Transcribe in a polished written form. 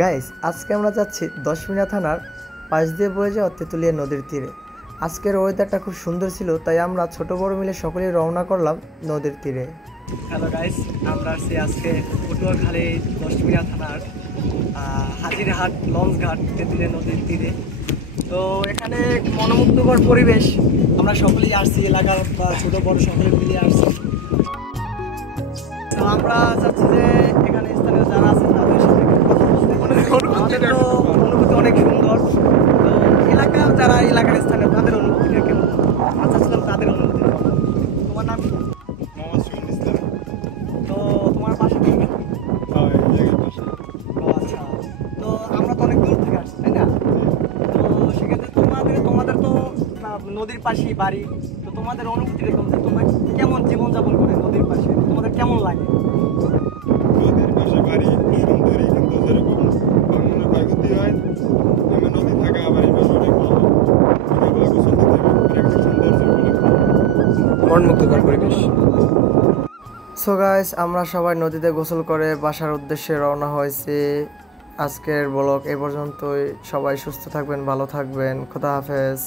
Guys, আজকে আমরা যাচ্ছি দশমিনা থানার পাশ দিয়ে বয়ে যাওয়া তেঁতুলিয়া নদীর তীরে। আজকের ওয়েদারটা খুব সুন্দর ছিল, তাই আমরা ছোট বড় মিলে সকলেই রওনা করলাম নদীর তীরে। হ্যালো গাইস, আমরা আসছি আজকে পটুয়াখালী দশমিনা থানার হাজিরহাট লঞ্চ ঘাট তেঁতুলিয়া নদীর তীরে। তো এখানে মনোমুগ্ধকর পরিবেশ, আমরা সকলেই আসছি, এলাকার বা ছোটো বড় সকলে মিলিয়ে আসছি। তো আমরা চাচ্ছি যে এখানে স্থানীয় যারা আছে তাদের সাথে আমাদের তো অনুভূতি অনেক সুন্দর। তো এলাকার যারা এলাকার স্থানীয় তাদের অনুভূতিটা কেমন, আমরা চাচ্ছিলাম তাদের অনুভূতি। তোমার নাম কি? তো তোমার বাসা কি? ও আচ্ছা, তো আমরা তো অনেক দূর থেকে আসছি, তাই না? তো সেক্ষেত্রে তোমাদের তো নদীর পাশেই বাড়ি, তো তোমাদের অনুভূতি এরকম যে তোমরা কেমন জীবনযাপন করে নদীর পাশে, তোমাদের কেমন লাগে? নদীর পাশে বাড়ি সুন্দরী, কিন্তু যেরকম বাংলার ক্ষয়ক্ষতি হয়, আমি নদী থাকা আবার এই পাশে অনেক ভালো। বিকেলবেলা গোসল দিতে হবে, প্রাকৃতিক সৌন্দর্য বলে মনমুগ্ধকর পরিবেশ। সো গাইস, আমরা সবাই নদীতে গোসল করে বাসার উদ্দেশ্যে রওনা হয়েছি। আজকের ব্লগ এ পর্যন্তই। সবাই সুস্থ থাকবেন, ভালো থাকবেন। খোদা হাফেজ।